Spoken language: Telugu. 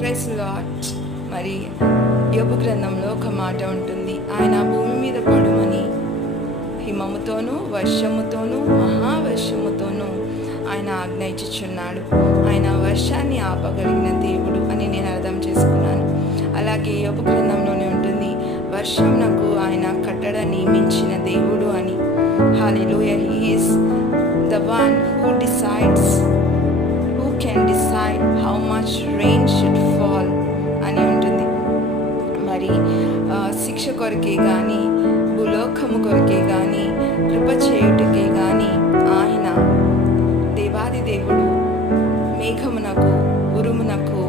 Praise lord. మరి యోబు గ్రంథంలో ఒక మాట ఉంటుంది, ఆయన భూమి మీద పడుమని హిమముతోనూ వర్షముతోనూ మహావర్షముతోనూ ఆయన ఆజ్ఞ ఇచ్చుచున్నాడు. ఆయన వర్షాన్ని ఆపగలిగిన దేవుడు అని నేను అర్థం చేసుకున్నాను. అలాగే యోబు గ్రంథంలోనే ఉంటుంది, వర్షంనకు ఆయన కట్టడ నియమించిన దేవుడు అని. హల్లెలూయా. He is the one who decides, who can decide how much rain should fall అని ఉంటుంది. మరి శిక్ష కొరకే కానీ, భూలోకము కొరకే కానీ, కృప చేయుటకే కానీ ఆయన దేవాది దేవుడు మేఘమునకు ఉరుమునకు